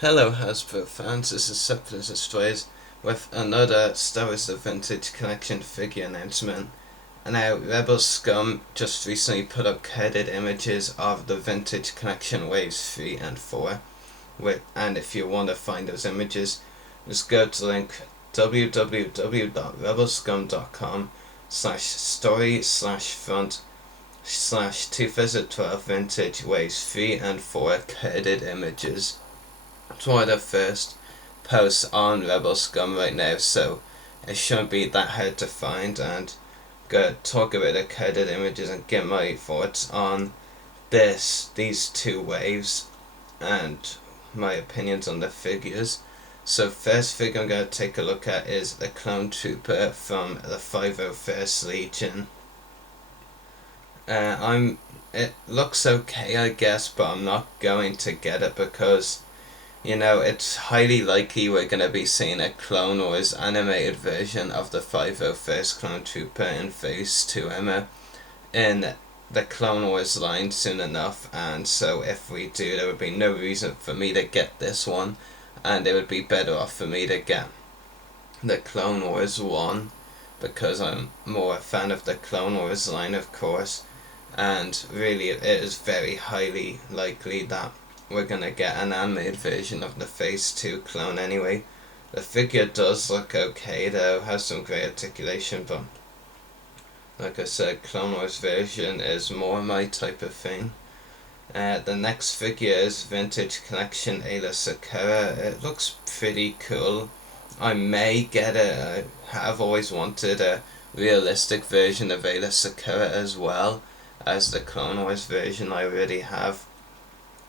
Hello Hasbro fans, this is Septimus Destroyers with another Star Wars The Vintage Collection figure announcement. And now Rebel Scum just recently put up carded images of the Vintage Collection Waves 3 and 4. And if you want to find those images, just go to the link www.rebelscum.com/story/front/2012 Vintage Waves 3 and 4 carded images. It's one of the first posts on Rebel Scum right now, so it shouldn't be that hard to find, and go talk about the carded images and get my thoughts on these two waves and my opinions on the figures. So first figure I'm going to take a look at is the Clone Trooper from the 501st Legion. It looks okay, I guess, but I'm not going to get it because it's highly likely we're going to be seeing a Clone Wars animated version of the 501st Clone Trooper in Phase 2 Emma in the Clone Wars line soon enough, and so if we do, there would be no reason for me to get this one, and it would be better off for me to get the Clone Wars one, because I'm more a fan of the Clone Wars line, of course, and really it is very highly likely that we're gonna get an animated version of the Phase 2 clone anyway. The figure does look okay though, has some great articulation, but like I said, Clone Wars version is more my type of thing. The next figure is Vintage Collection Aayla Secura. It looks pretty cool. I may get it. I have always wanted a realistic version of Aayla Secura as well as the Clone Wars version I already have.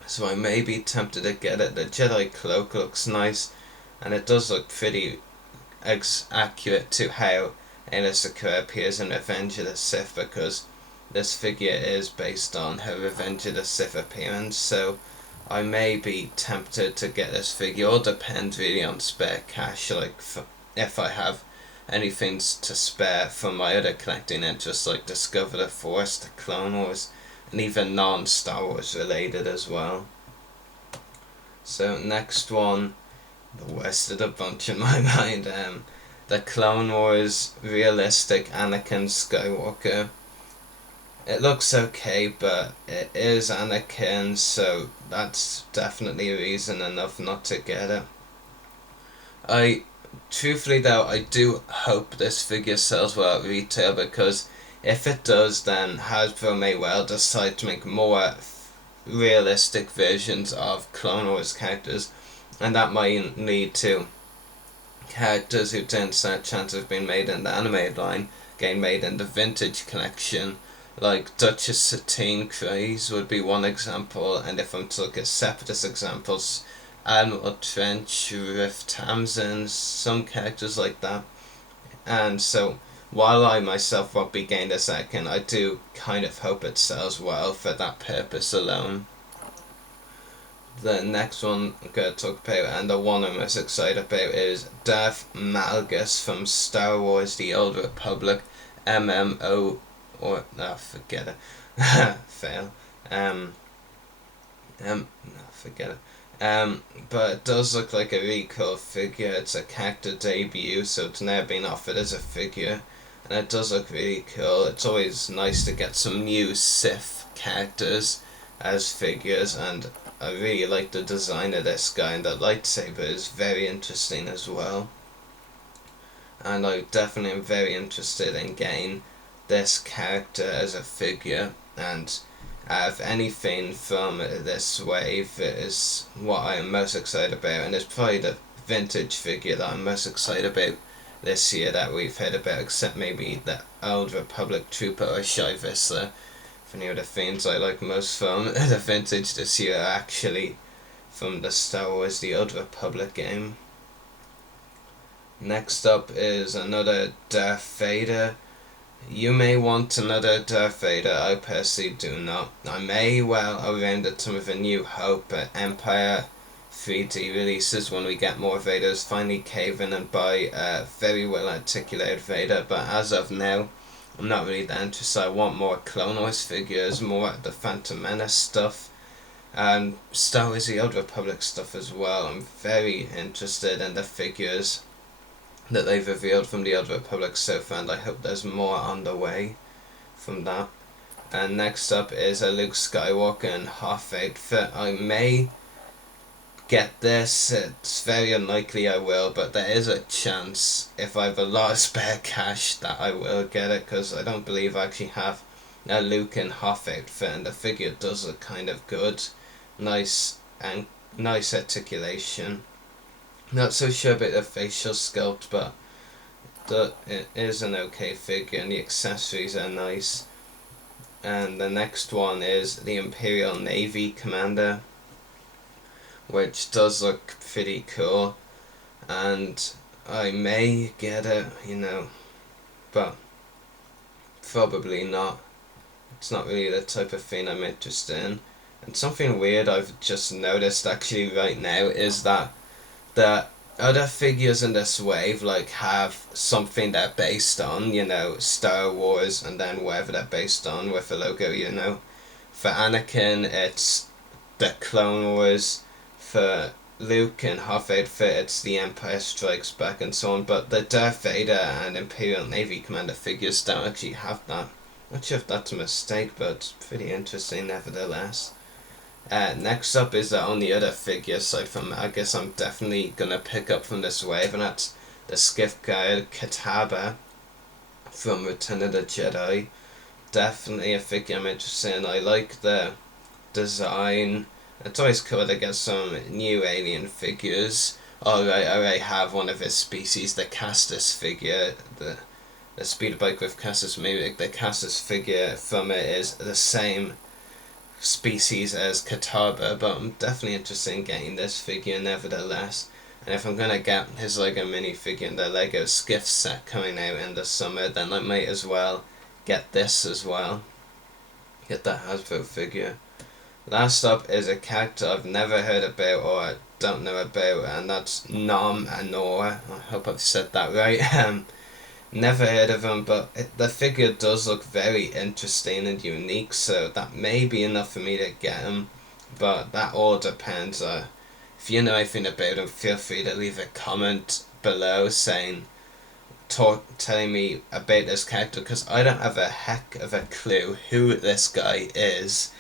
So I may be tempted to get it. The Jedi cloak looks nice, and it does look pretty accurate to how Aayla Secura appears in Revenge of the Sith, because this figure is based on her Revenge of the Sith appearance, so I may be tempted to get this figure. All depends really on spare cash, if I have anything to spare from my other collecting interests like Discover the Force, the Clone Wars, and even non-Star Wars related as well. So next one, the worst of the bunch in my mind, the Clone Wars realistic Anakin Skywalker. It looks okay, but it is Anakin, so that's definitely reason enough not to get it. Truthfully though, I do hope this figure sells well at retail, because if it does, then Hasbro may well decide to make more realistic versions of Clone Wars characters, and that might lead to characters who didn't stand a chance of being made in the animated line getting made in the Vintage Collection, like Duchess Satine Kryze would be one example, and if I'm to look at separatist examples, Admiral Trench, Riff Tamsin, some characters like that. And so while I myself won't be getting this second, I do kind of hope it sells well for that purpose alone. The next one I'm going to talk about, and the one I'm most excited about, is Darth Malgus from Star Wars The Old Republic MMO, or forget it. Fail. Forget it. But it does look like a really cool figure. It's a character debut, so it's never been offered as a figure, and it does look really cool. It's always nice to get some new Sith characters as figures, and I really like the design of this guy, and the lightsaber is very interesting as well. And I definitely am very interested in getting this character as a figure, and out of anything from this wave, it is what I am most excited about, and it's probably the vintage figure that I'm most excited about this year that we've heard about, except maybe the Old Republic Trooper or Shy Vizsla. For any of the things I like most from the vintage this year are actually from the Star Wars The Old Republic game. Next up is another Darth Vader. You may want another Darth Vader, I personally do not. I may well around the time of A New Hope at Empire 3D releases, when we get more Vaders, finally cave in and buy a very well articulated Vader, but as of now, I'm not really that interested. I want more Clone Wars figures, more the Phantom Menace stuff, And Star Wars The Old Republic stuff as well. I'm very interested in the figures that they've revealed from The Old Republic so far, and I hope there's more on the way from that. And next up is a Luke Skywalker in half outfit. I may get this, it's very unlikely I will, but there is a chance if I have a lot of spare cash that I will get it, because I don't believe I actually have a Luke in half outfit, and the figure does look kind of good. Nice articulation. Not so sure about the facial sculpt, but it is an okay figure, and the accessories are nice. And the next one is the Imperial Navy Commander, which does look pretty cool, and I may get it, but probably not. It's not really the type of thing I'm interested in. And something weird I've just noticed actually right now is that the other figures in this wave have something they're based on, Star Wars, and then whatever they're based on with a logo, For Anakin, it's the Clone Wars. For Luke and half outfit, it's The Empire Strikes Back and so on, but the Darth Vader and Imperial Navy Commander figures don't actually have that. Not sure if that's a mistake, but it's pretty interesting nevertheless. Next up is the only other figure aside from I guess I'm definitely gonna pick up from this wave, and that's the Skiff Guide Kitaba from Return of the Jedi. Definitely a figure I'm interested in. I like the design. It's always cool to get some new alien figures. I already have one of his species, the Castus figure, the speeder bike with Castus Mimic. The Castus figure from it is the same species as Kitaba, but I'm definitely interested in getting this figure nevertheless. And if I'm gonna get his Lego minifigure in the Lego Skiff set coming out in the summer, then I might as well get this as well. Get the Hasbro figure. Last up is a character I've never heard about or don't know about, and that's Nom Anor. I hope I've said that right. Never heard of him, but the figure does look very interesting and unique, so that may be enough for me to get him, but that all depends. If you know anything about him, feel free to leave a comment below telling me about this character, because I don't have a heck of a clue who this guy is,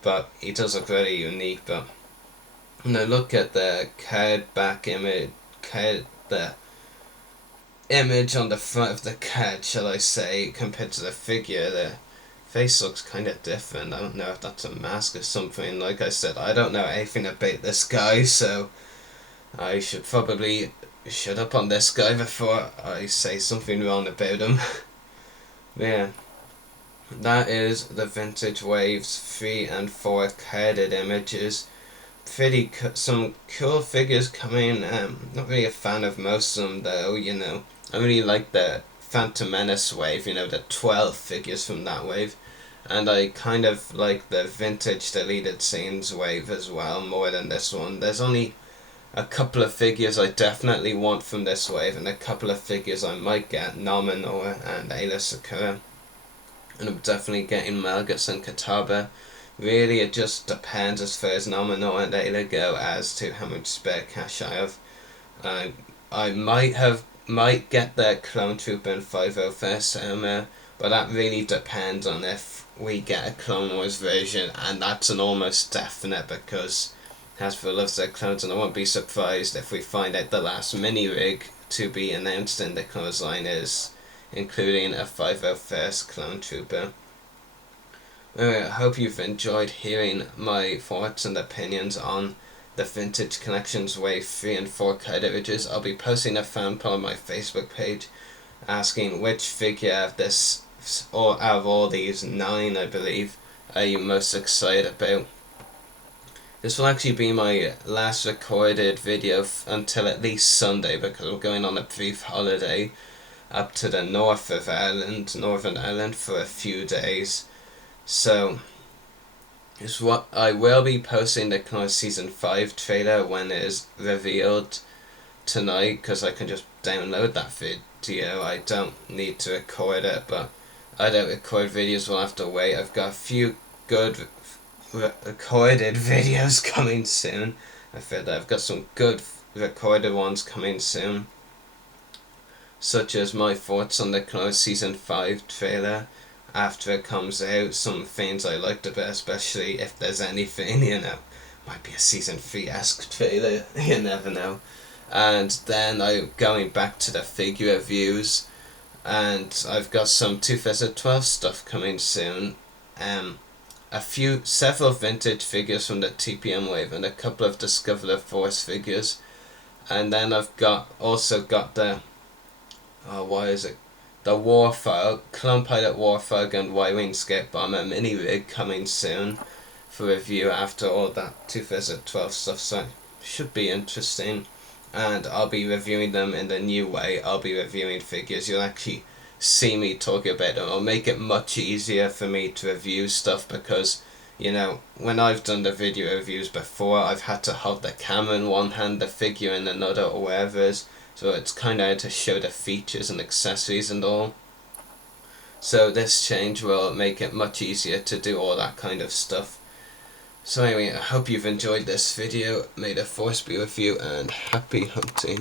but he does look very unique. But look at the back image, the image on the front of the card, shall I say, compared to the figure. The face looks kind of different. I don't know if that's a mask or something. Like I said, I don't know anything about this guy, so I should probably shut up on this guy before I say something wrong about him. Yeah, that is the Vintage Waves 3 and 4 carded images. Some cool figures coming. Not really a fan of most of them though, I really like the Phantom Menace wave, the 12 figures from that wave. And I kind of like the vintage deleted scenes wave as well, more than this one. There's only a couple of figures I definitely want from this wave, and a couple of figures I might get, Nom Anor and Aayla Secura. And I'm definitely getting Malgus and Kitaba. Really, it just depends as far as Nom Anor and Aayla go as to how much spare cash I have. I might get the Clone Trooper and 501st Armor, but that really depends on if we get a Clone Wars version, and that's an almost definite because Hasbro loves their clones, and I won't be surprised if we find out the last mini rig to be announced in the clothes line is including a 501st Clone Trooper. I hope you've enjoyed hearing my thoughts and opinions on the Vintage Collections Wave 3 and 4 card images. I'll be posting a fan poll on my Facebook page asking which figure of this, or out of all these 9 I believe, are you most excited about. This will actually be my last recorded video until at least Sunday, because I'm going on a brief holiday up to the Northern Ireland for a few days. So I will be posting the Clone Season 5 trailer when it is revealed tonight, because I can just download that video. I don't need to record it, but I don't record videos, we'll have to wait. I've got a few good recorded videos coming soon. I feel that I've got some good recorded ones coming soon, such as my thoughts on the Clone Season 5 trailer after it comes out, some things I liked about, especially if there's anything, might be a Season 3-esque trailer, you never know. And then I'm going back to the figure reviews, and I've got some 2012 stuff coming soon. Several vintage figures from the TPM wave and a couple of Discover the Force figures. And then I've also got the the Warthog, Clone Pilot Warthog and Y-Wing Scout Bomber mini rig coming soon for review after all that 2012 stuff, so it should be interesting. And I'll be reviewing them in the new way. I'll be reviewing figures. You'll actually see me talking about them. It'll make it much easier for me to review stuff because, when I've done the video reviews before, I've had to hold the camera in one hand, the figure in another, or whatever it is. So it's kind of hard to show the features and accessories and all. So this change will make it much easier to do all that kind of stuff. So anyway, I hope you've enjoyed this video. May the Force be with you and happy hunting.